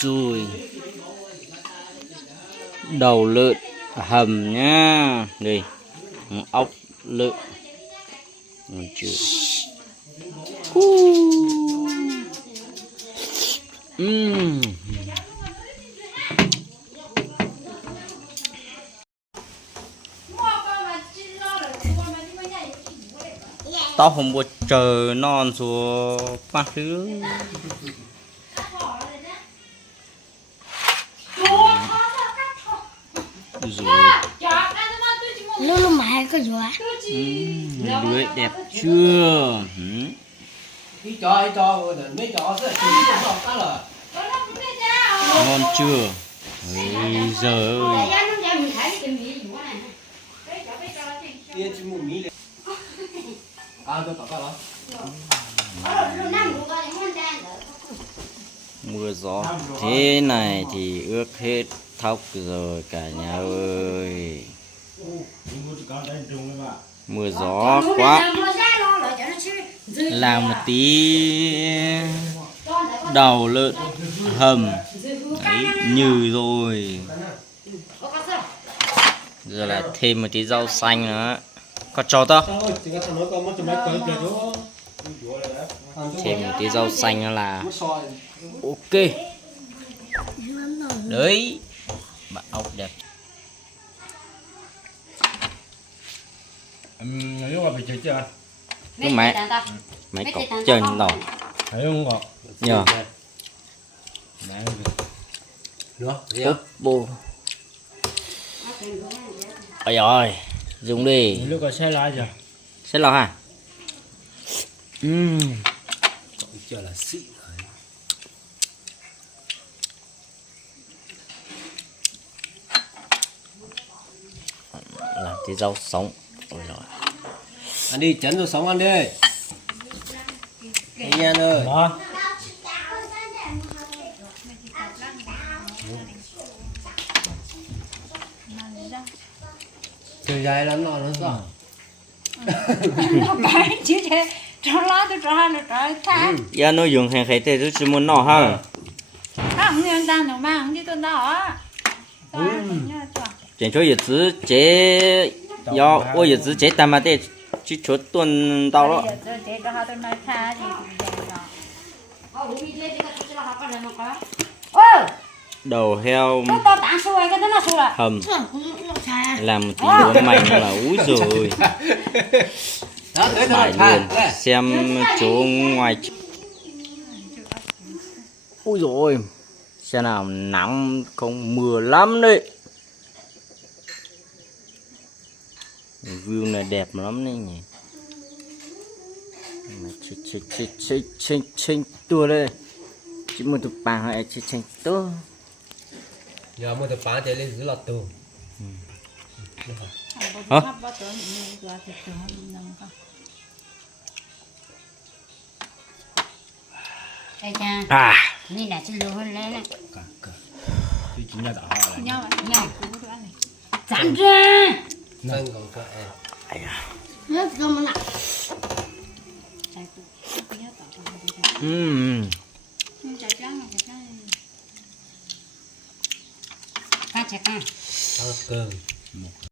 Rồi đầu lợn hầm nhá, đây ốc lợn ngon chưa. Tao không có chờ non xuống ba thứ. Lúc mà có gì á? Lưới đẹp chưa? Ngon chưa? Bây giờ mưa gió thế này thì ướt hết thóc rồi cả nhà ơi. Mưa gió quá. Làm một tí đầu lợn hầm đấy, nhừ rồi. Giờ là thêm một tí rau xanh nữa. Có cho tao thêm một tí rau xanh nữa là ok. Đấy bạn ốc đẹp. Cái máy cọc chân rồi nhờ bô ôi rồi dùng đi xe lò hả. Làm tí rau sống. Ôi rồi ăn đi, chấn rồi sống ăn đi anh Nhan ơi. Trời dài lắm nó sao Cái chứ cho lo tôi cho nó trời tha. giờ nó dùng hàng khai thì tôi chỉ muốn nọ ha. Không người ta nó mang đi tôi đó. Chuyện cho giờ chỉ chế do ôi giờ chỉ chế tam mà để chỉ cho tuần tao đó. Đầu heo hầm làm một tí lúa mạch là úi rồi. Bài liền xem chỗ ngoài. Ui rồi xem nào nắng không mưa lắm đấy. View này đẹp lắm đấy nhỉ. Chinh tua đây chỉ một tụi bà hay chinh tua. giờ mua được bán chạy lên dưới lọt tù. Hả? À.นี่แหละที่รู้แล้วแหละจันเจ้า Anh còn cóเลิกก็มันอ่ะ cá chạch à cơm